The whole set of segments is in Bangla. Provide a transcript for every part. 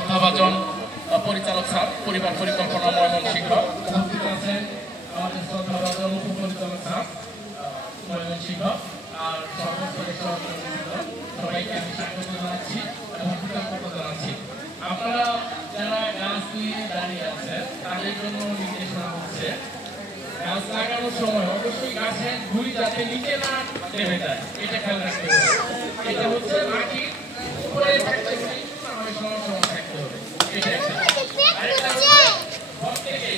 শ্রদ্ধাভাজন পরিচালক স্যার, পরিবার পরিকল্পনা ময়মনসিংহ। উপস্থিত আছেন আমাদের শ্রদ্ধাভাজন উপপরিচালক স্যার ময়মনসিংহ। আর সমস্ত সবাইকে আমি স্বাগত জানাচ্ছি এবং কৃতজ্ঞতা জানাচ্ছি। আপনারা যারা গাছ নিয়ে দাঁড়িয়ে আছেন তাদের জন্য নির্দেশনা হচ্ছে, গাছ লাগানোর সময় অবশ্যই গাছের গুঁড়ি যাতে নিচে না নেমে যায়, এটা খেয়াল রাখতে হবে। এটা হচ্ছে মাটির উপরে থাকতে হবে, সময় থাকতে হবে। এটা একটা। আরেকটা হচ্ছে প্রত্যেকে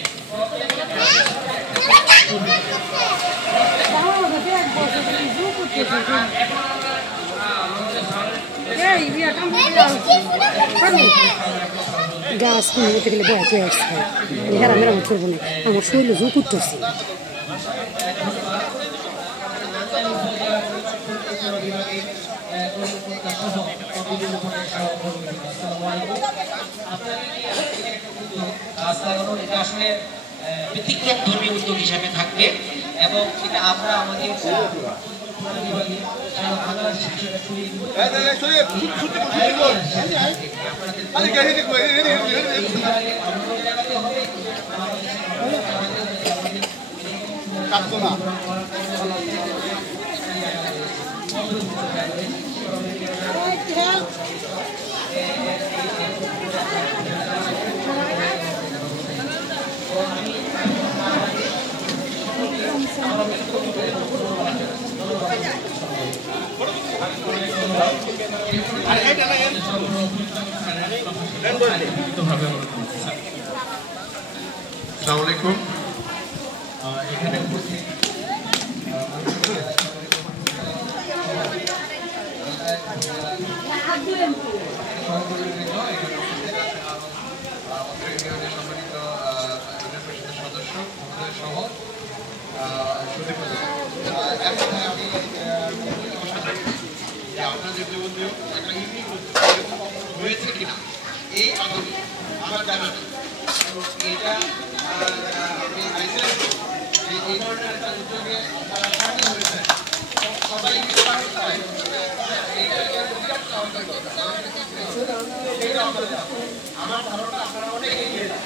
গাছ কিনতে গেলে বয় পেয়ে আসতে হয়, হেরা মেরামত করবো না, আমার শরীর জু করতেছি। গাছ লাগানোর এটা আসলে ব্যতিক্রম ধর্মীয় উদ্যোগ হিসাবে থাকবে এবং এটা আমরা আমাদের আসসালামু এখানে উপস্থিত সম্মানিত সদস্য সহ আপনাদের জীবনে একটা ইউনিক হয়েছে কিনা এই আন্দোলন আমার জানা নেই। এটা এই ধরনের একটা উদ্যোগে তারা সামিল হয়েছে, সবাই আমার ধারণা আপনারা অনেক এগিয়ে যান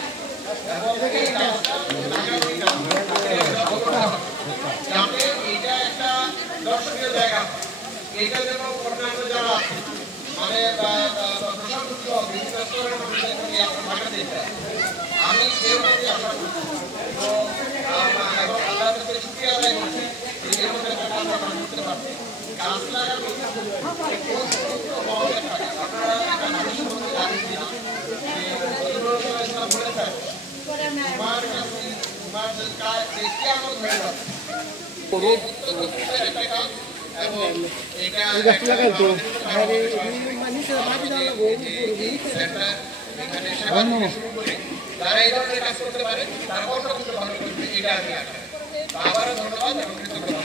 এবং এইটা একটা দর্শনীয় জায়গা। এইটা যেন অন্যান্য যারা মানে প্রশাসন বিভিন্ন স্তরের ভাষা দিতে আমি এর মধ্যে আশা করছি তো এবং আল্লাহ শুক্রিয়া আদায় করছি এর মধ্যে আমরা করতে পারছি। গাছ লাগানো আপনারা একটা মানুষের মধ্যে জানেন কিনা বলেছেন তোমার কাছে তোমার দেখতে আমার হয়ে যাবে এবং এটা যারা এই ধরনের কাজ করতে পারে তারা অন্য কিছু ভালো করবে, এটা আমি আশা। আবারও ধন্যবাদ এবং কৃতজ্ঞতা।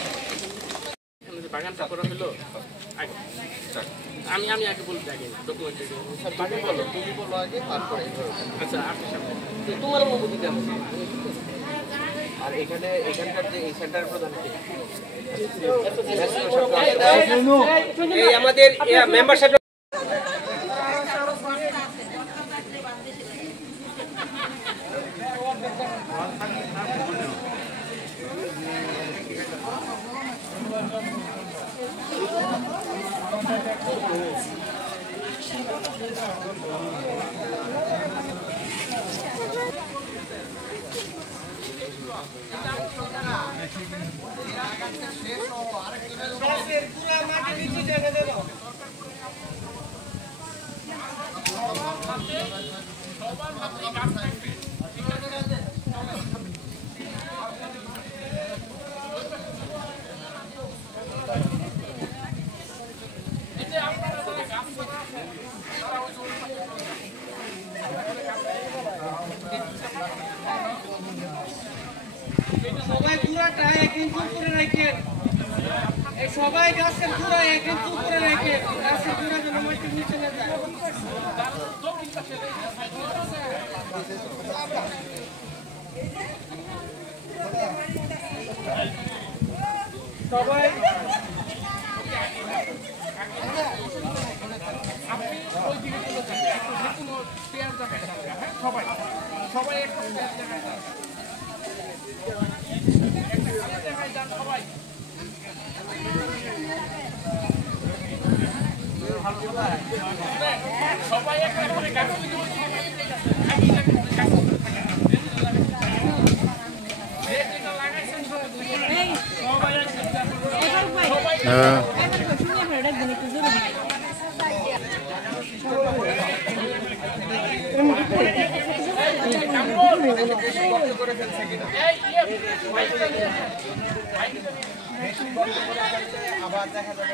বাগানটা করা হলো আমি আগে বলতে আগে ডকুমেন্ট বলো, তুমি বলো আগে, তারপরে আচ্ছা তোমার অনুভূতি কেমন? আর এখানকার যে এই সেন্টার প্রধান আমাদের মেম্বারশিপ সবাই পুরাটা একদিন চুপ করে রাখেন, এই সবাই গাছের পুরা একদিন চুপ করে রাখেন, গাছের পুরা যেন মাটির নিচে না যায়। সবাই আপনি ওই দিকে চলে যান, সবাই সবাই একটা জায়গায় যান, একটা খালি জায়গায় যান সবাই। সবাই একটা করে গাড়ি আবার দেখা যাবে